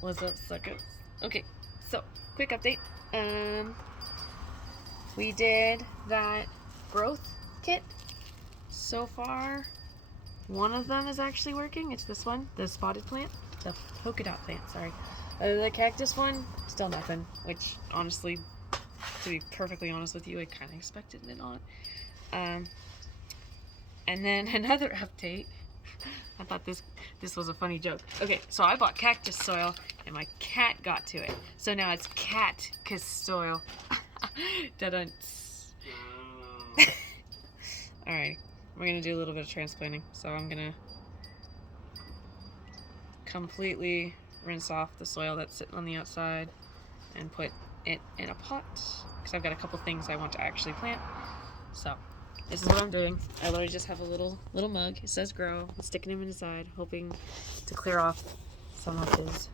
What's up, suckers? Okay, so quick update. We did that growth kit. So far, one of them is actually working. It's this one, the spotted plant, the polka dot plant. Sorry, the cactus one, still nothing. Which honestly, to be perfectly honest with you, I kind of expected it not. And then another update. I thought this was a funny joke. Okay, so I bought cactus soil and my cat got to it. So now it's catcus soil. Alright, we're gonna do a little bit of transplanting. So I'm gonna completely rinse off the soil that's sitting on the outside and put it in a pot because I've got a couple things I want to actually plant. So this is what I'm doing. I literally just have a little mug. It says grow. I'm sticking him inside, hoping to clear off some of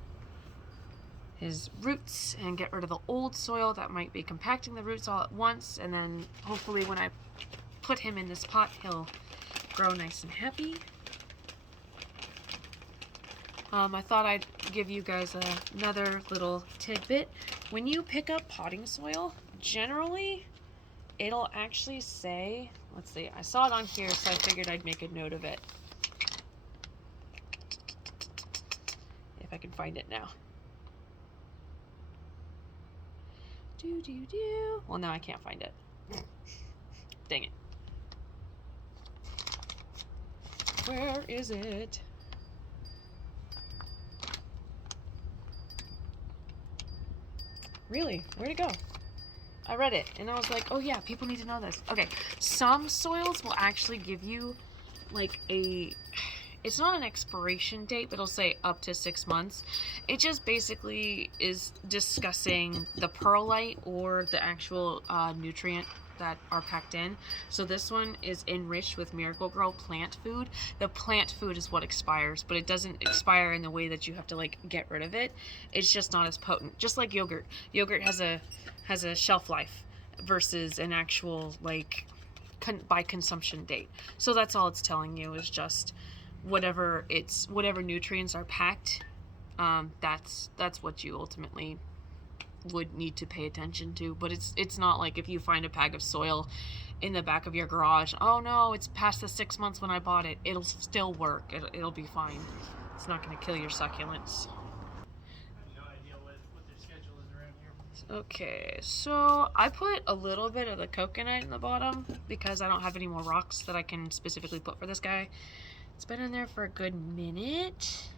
his roots and get rid of the old soil that might be compacting the roots all at once. And then hopefully when I put him in this pot, he'll grow nice and happy. I thought I'd give you guys another little tidbit. When you pick up potting soil, generally it'll actually say, let's see, I saw it on here, so I figured I'd make a note of it. If I can find it now. Well, now I can't find it. Dang it. Where is it? Really? Where'd it go? I read it and I was like, oh yeah, people need to know this. Okay, some soils will actually give you like it's not an expiration date, but it'll say up to 6 months. It just basically is discussing the perlite or the actual nutrient that are packed in. So this one is enriched with Miracle-Gro plant food. The plant food is what expires, but it doesn't expire in the way that you have to like get rid of it. It's just not as potent. Just like yogurt. Yogurt has a shelf life versus an actual like by consumption date. So that's all it's telling you is just whatever nutrients are packed, that's what you ultimately would need to pay attention to. But it's not like if you find a bag of soil in the back of your garage, oh no, it's past the 6 months when I bought it, it'll still work. It'll be fine. It's not going to kill your succulents. Okay, so I put a little bit of the coconut in the bottom because I don't have any more rocks that I can specifically put for this guy. It's been in there for a good minute.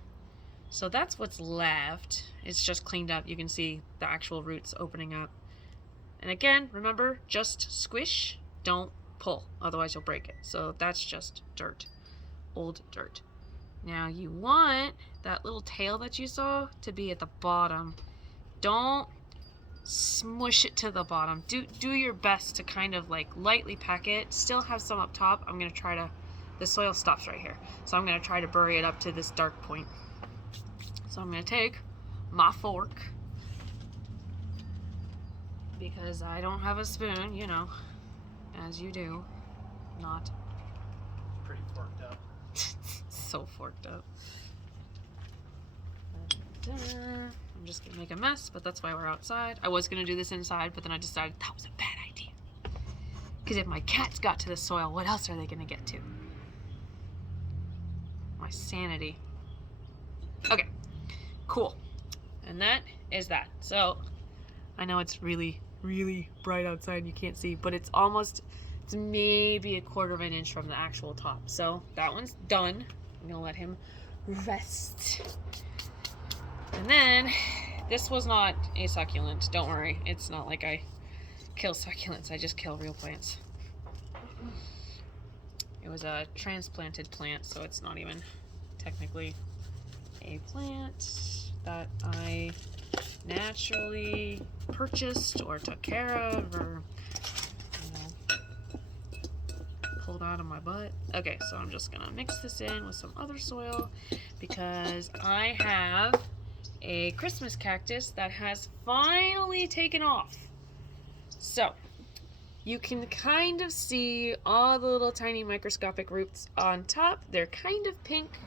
So that's what's left. It's just cleaned up. You can see the actual roots opening up. And again, remember, just squish, don't pull, otherwise you'll break it. So that's just dirt, old dirt. Now you want that little tail that you saw to be at the bottom. Don't smush it to the bottom. Do your best to kind of like lightly pack it. Still have some up top. I'm gonna try to, the soil stops right here, so I'm gonna try to bury it up to this dark point. So I'm gonna take my fork, because I don't have a spoon, you know, as you do. Not pretty forked up. so forked up. I'm just gonna make a mess, but that's why we're outside. I was gonna do this inside, but then I decided that was a bad idea. Because if my cats got to the soil, what else are they gonna get to? My sanity. Okay, cool. And that is that. So, I know it's really, really bright outside and you can't see, but it's maybe 1/4 of an inch from the actual top. So, that one's done. I'm gonna let him rest. And then, this was not a succulent. Don't worry. It's not like I kill succulents. I just kill real plants. It was a transplanted plant, so it's not even technically a plant that I naturally purchased or took care of or, you know, pulled out of my butt. Okay, so I'm just gonna mix this in with some other soil because I have a Christmas cactus that has finally taken off. So you can kind of see all the little tiny microscopic roots on top. They're kind of pink.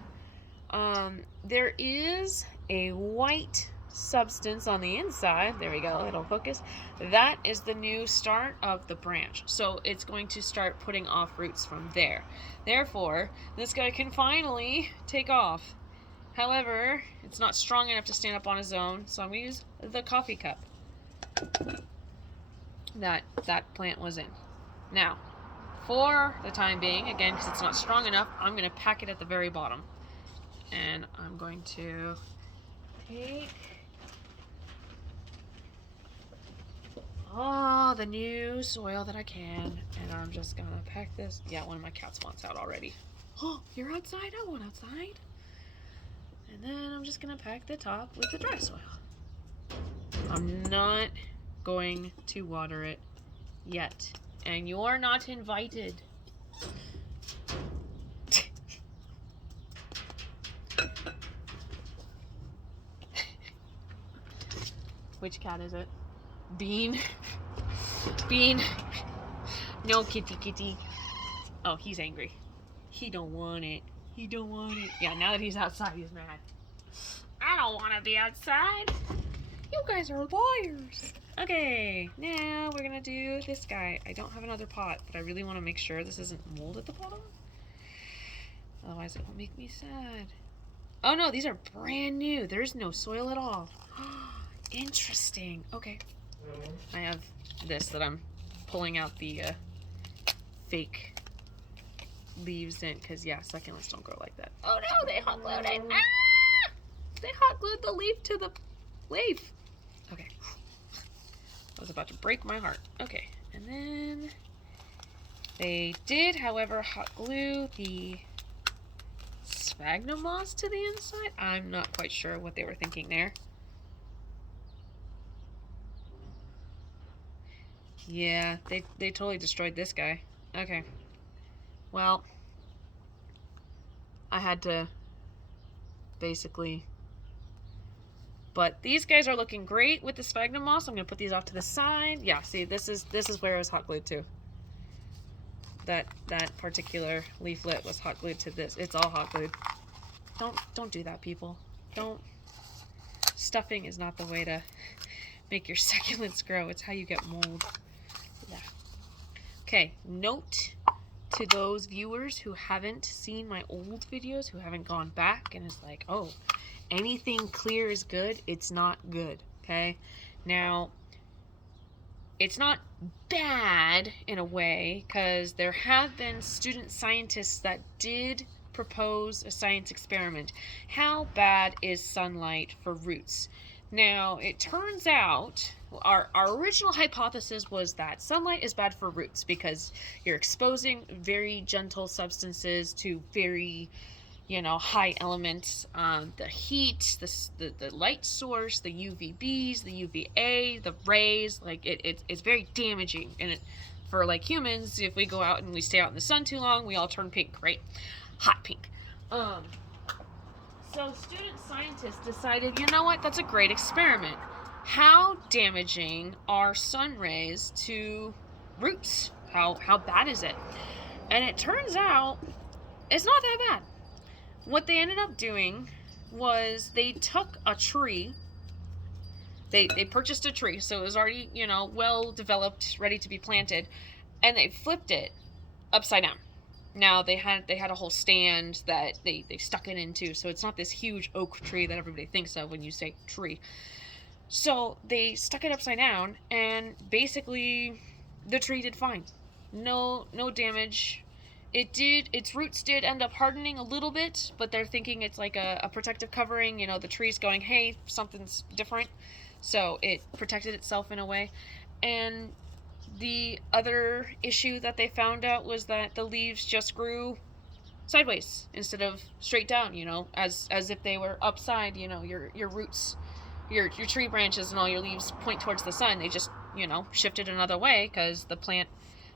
There is a white substance on the inside. There we go, it'll focus. That is the new start of the branch. So it's going to start putting off roots from there. Therefore, this guy can finally take off. However, it's not strong enough to stand up on his own, so I'm going to use the coffee cup that plant was in. Now, for the time being, again, because it's not strong enough, I'm going to pack it at the very bottom. And I'm going to take all the new soil that I can, and I'm just going to pack this. Yeah, one of my cats wants out already. Oh, you're outside? I want outside. And then I'm just going to pack the top with the dry soil. I'm not going to water it yet. And you're not invited. Which cat is it? Bean? Bean? No, kitty. Oh, he's angry. He don't want it. He don't want it. Yeah, now that he's outside, he's mad. I don't want to be outside. You guys are liars. Okay, now we're gonna do this guy. I don't have another pot, but I really want to make sure this isn't mold at the bottom. Otherwise, it will make me sad. Oh no, these are brand new. There is no soil at all. Interesting. Okay. I have this that I'm pulling out the fake leaves in, because yeah, succulents don't grow like that. Oh no, they hot glued it. Ah! They hot glued the leaf to the leaf. Okay. I was about to break my heart. Okay, and then they did, however, hot glue the sphagnum moss to the inside. I'm not quite sure what they were thinking there. Yeah, they totally destroyed this guy. Okay. Well, I had to basically... But these guys are looking great with the sphagnum moss. I'm going to put these off to the side. Yeah, see, this is where it was hot glued to. That particular leaflet was hot glued to this. It's all hot glued. Don't do that, people. Don't. Stuffing is not the way to make your succulents grow. It's how you get mold. Yeah. Okay, note to those viewers who haven't seen my old videos, who haven't gone back and is like, oh, anything clear is good. It's not good, okay? Now, it's not bad in a way, because there have been student scientists that did propose a science experiment. How bad is sunlight for roots? Now, it turns out, our original hypothesis was that sunlight is bad for roots because you're exposing very gentle substances to very, high elements. The heat, the light source, the UVBs, the UVA, the rays, like it's very damaging. And for like humans, if we go out and we stay out in the sun too long, we all turn pink, right? Hot pink. So student scientists decided, you know what, that's a great experiment. How damaging are sun rays to roots? How bad is it? And it turns out it's not that bad. What they ended up doing was they took a tree. They purchased a tree, so it was already, well developed, ready to be planted, and they flipped it upside down. Now they had a whole stand that they stuck it into, so it's not this huge oak tree that everybody thinks of when you say tree. So they stuck it upside down, and basically the tree did fine. No damage. Its roots did end up hardening a little bit, but they're thinking it's like a protective covering. The tree's going, hey, something's different. So it protected itself in a way. And the other issue that they found out was that the leaves just grew sideways instead of straight down, as if they were upside. Your roots, your tree branches and all your leaves point towards the sun. They just, shifted another way because the plant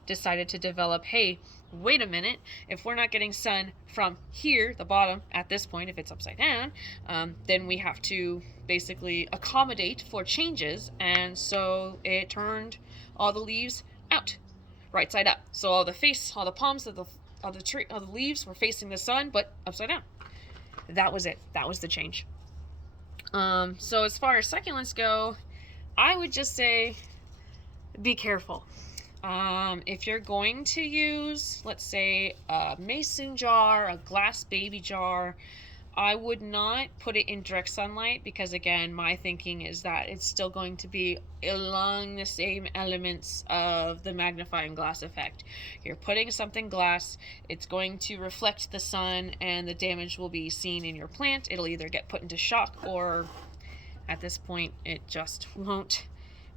decided to develop, hey, wait a minute, if we're not getting sun from here, the bottom, at this point, if it's upside down, then we have to basically accommodate for changes. And so it turned all the leaves out, right side up. So all the palms of the leaves were facing the sun, but upside down. That was it. That was the change. So as far as succulents go, I would just say be careful. If you're going to use, let's say, a mason jar, a glass baby jar, I would not put it in direct sunlight because, again, my thinking is that it's still going to be along the same elements of the magnifying glass effect. You're putting something glass, it's going to reflect the sun, and the damage will be seen in your plant. It'll either get put into shock or, at this point, it just won't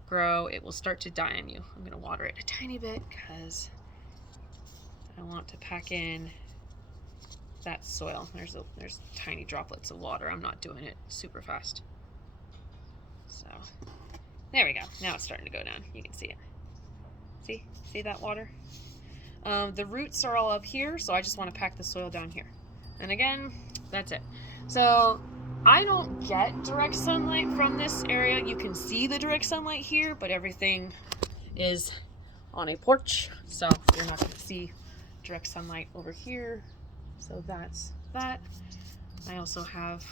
grow. It will start to die on you. I'm going to water it a tiny bit because I want to pack in that soil. There's tiny droplets of water. I'm not doing it super fast. So there we go. Now it's starting to go down. You can see it. See that water? The roots are all up here, so I just want to pack the soil down here. And again, that's it. So I don't get direct sunlight from this area. You can see the direct sunlight here, but everything is on a porch, so you're not going to see direct sunlight over here. So that's that. I also have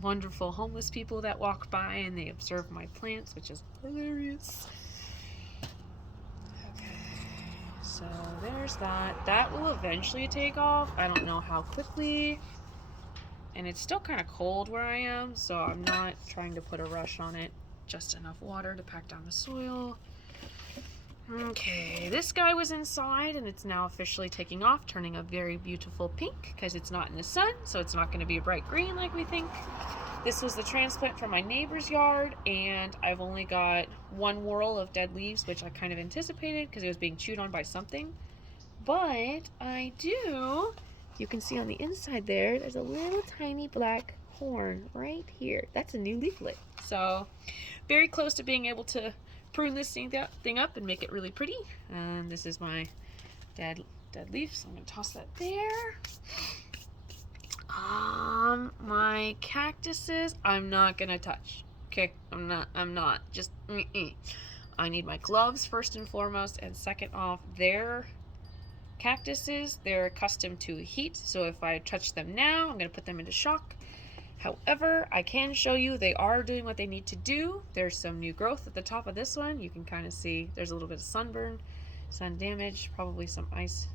wonderful homeless people that walk by and they observe my plants, which is hilarious. Okay, so there's that. That will eventually take off. I don't know how quickly. And it's still kind of cold where I am, so I'm not trying to put a rush on it. Just enough water to pack down the soil. Okay, this guy was inside and it's now officially taking off, turning a very beautiful pink because it's not in the sun, so it's not going to be a bright green like we think. This was the transplant from my neighbor's yard, and I've only got one whorl of dead leaves, which I kind of anticipated because it was being chewed on by something. But I do, you can see on the inside there's a little tiny black horn right here. That's a new leaflet. So very close to being able to prune this thing up and make it really pretty. And this is my dead leaf, so I'm gonna toss that there. My cactuses I'm not gonna touch. Okay, I'm not just I need my gloves first and foremost, and second off, they're cactuses. They're accustomed to heat, so if I touch them now, I'm gonna put them into shock. However, I can show you they are doing what they need to do. There's some new growth at the top of this one. You can kind of see there's a little bit of sunburn, sun damage, probably some ice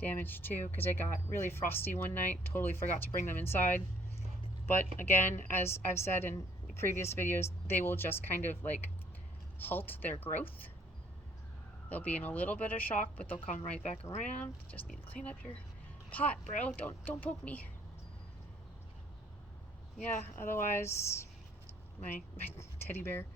damage too, because it got really frosty one night. Totally forgot to bring them inside. But again, as I've said in previous videos, they will just kind of like halt their growth. They'll be in a little bit of shock, but they'll come right back around. Just need to clean up your pot, bro. Don't poke me. Yeah, otherwise, my teddy bear.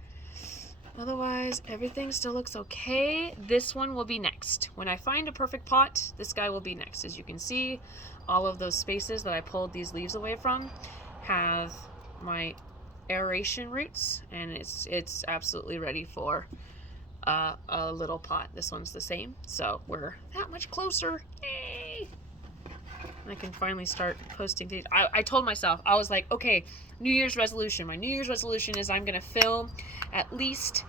Otherwise, everything still looks okay. This one will be next. When I find a perfect pot, this guy will be next. As you can see, all of those spaces that I pulled these leaves away from have my aeration roots, and it's absolutely ready for a little pot. This one's the same, so we're that much closer. Yay! I can finally start posting these. I told myself, I was like, okay, New Year's resolution. My New Year's resolution is I'm going to film at least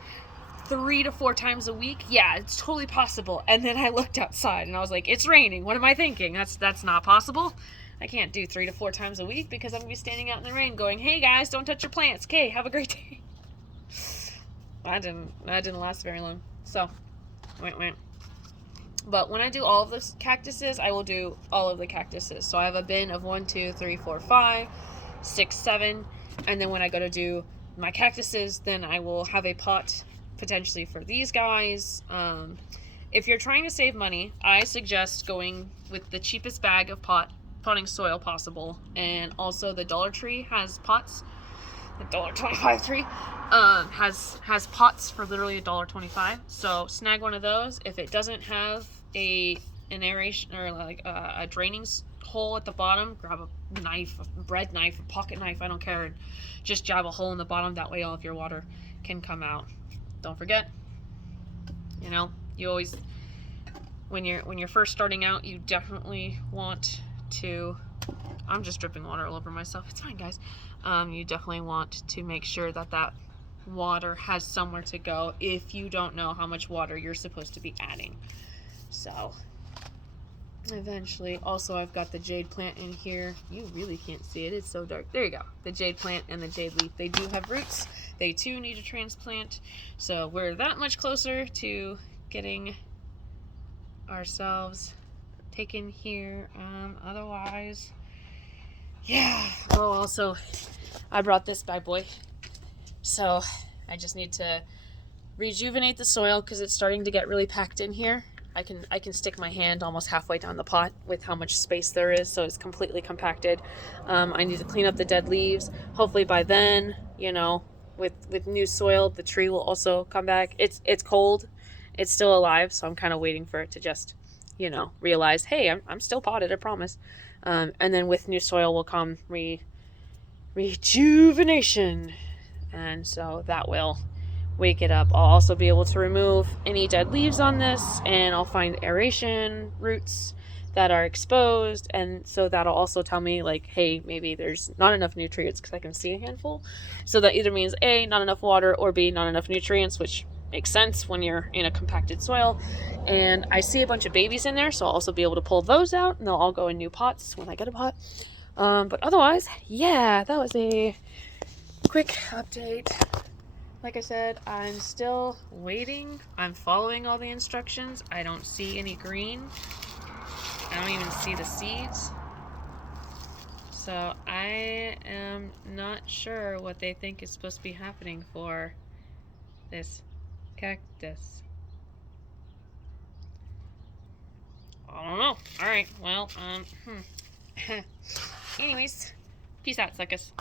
3 to 4 times a week. Yeah, it's totally possible. And then I looked outside and I was like, it's raining. What am I thinking? That's not possible. I can't do 3 to 4 times a week because I'm going to be standing out in the rain going, hey guys, don't touch your plants. Okay, have a great day. That didn't last very long. So, went. But when I do all of the cactuses, I will do all of the cactuses. So I have a bin of 1, 2, 3, 4, 5, 6, 7. And then when I go to do my cactuses, then I will have a pot potentially for these guys. If you're trying to save money, I suggest going with the cheapest bag of potting soil possible. And also the Dollar Tree has pots. The $1.25 tree has pots for literally $1.25. So snag one of those. If it doesn't have an aeration or like a draining hole at the bottom, grab a knife, a bread knife, a pocket knife, I don't care, and just jab a hole in the bottom. That way all of your water can come out. Don't forget, you always, when you're first starting out, you definitely want to, I'm just dripping water all over myself. It's fine, guys. You definitely want to make sure that water has somewhere to go if you don't know how much water you're supposed to be adding. So Eventually. Also, I've got the jade plant in here. You really can't see it. It's so dark. There you go. The jade plant and the jade leaf. They do have roots. They too need a transplant. So we're that much closer to getting ourselves taken here. Otherwise, yeah. Oh, also, I brought this bad boy. So I just need to rejuvenate the soil because it's starting to get really packed in here. I can stick my hand almost halfway down the pot with how much space there is, so it's completely compacted. I need to clean up the dead leaves. Hopefully by then, you know, with new soil, the tree will also come back. It's cold, it's still alive, so I'm kind of waiting for it to just, you know, realize, hey, I'm still potted, I promise. And then with new soil will come rejuvenation, and so that will wake it up. I'll also be able to remove any dead leaves on this, and I'll find aeration roots that are exposed, and so that'll also tell me like, hey, maybe there's not enough nutrients because I can see a handful. So that either means A, not enough water, or B, not enough nutrients, which makes sense when you're in a compacted soil. And I see a bunch of babies in there, so I'll also be able to pull those out, and they'll all go in new pots when I get a pot. But otherwise, yeah, that was a quick update. Like I said, I'm still waiting. I'm following all the instructions. I don't see any green. I don't even see the seeds. So I am not sure what they think is supposed to be happening for this cactus. I don't know. Alright, well, anyways, peace out, suckers.